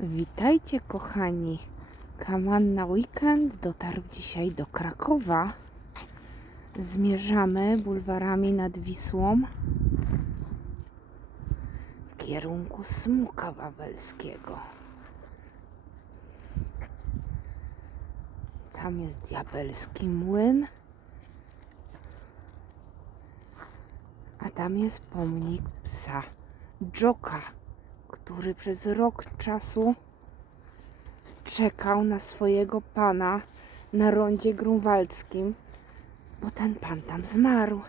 Witajcie kochani. Kaman na weekend dotarł dzisiaj do Krakowa. Zmierzamy bulwarami nad Wisłą w kierunku Smuka Wawelskiego. Tam jest diabelski młyn. A tam jest pomnik psa Joka, który przez rok czasu czekał na swojego pana na rondzie grunwaldzkim, bo ten pan tam zmarł.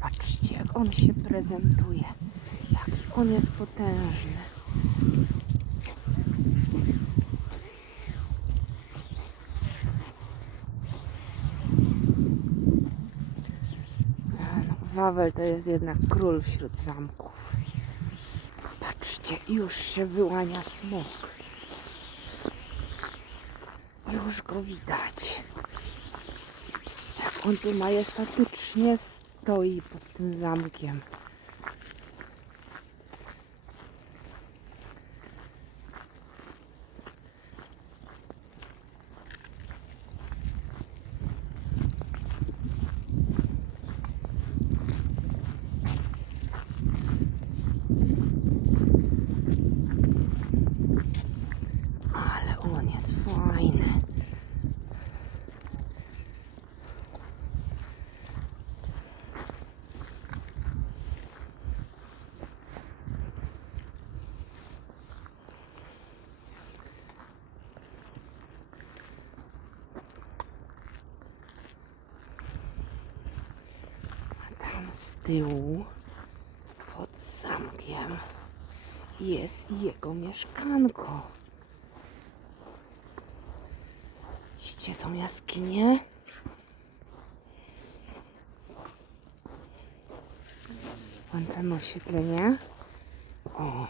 Patrzcie, jak on się prezentuje. Jaki on jest potężny. A, No, Wawel to jest jednak król wśród zamków. Patrzcie, już się wyłania smok. Już go widać. Jak on tu majestatycznie stoi pod tym zamkiem. On jest fajny. Tam z tyłu, pod zamkiem, jest jego mieszkanko. Widzicie tą jaskinię? Mam tam oświetlenie. O.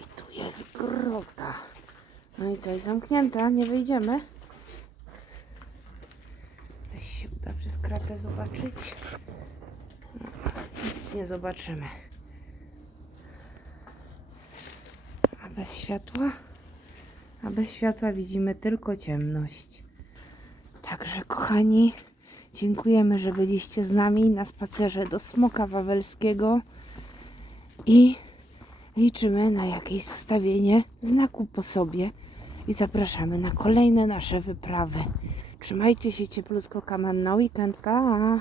I tu jest grota. No i co, jest zamknięta? Nie wyjdziemy? Weź się uda przez kratę zobaczyć. No, nic nie zobaczymy. A bez światła? A bez światła widzimy tylko ciemność. Także, kochani, dziękujemy, że byliście z nami na spacerze do Smoka Wawelskiego i liczymy na jakieś zostawienie znaku po sobie i zapraszamy na kolejne nasze wyprawy. Trzymajcie się cieplutko, kaman na weekend. Pa!